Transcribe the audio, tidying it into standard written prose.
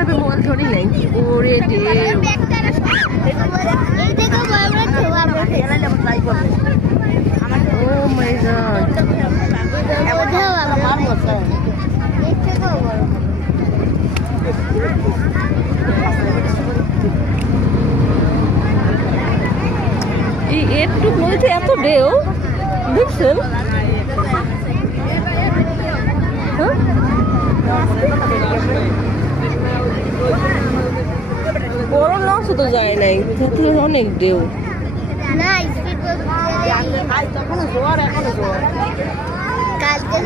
ওরে মোবাইল ধরি নাই ওরে ঢেউ ও মাই গড এই একটু নদীতে এত ঢেউ দেখছেন বড় লঞ্চ তো যায় নাই অনেক ঢেউ কালকে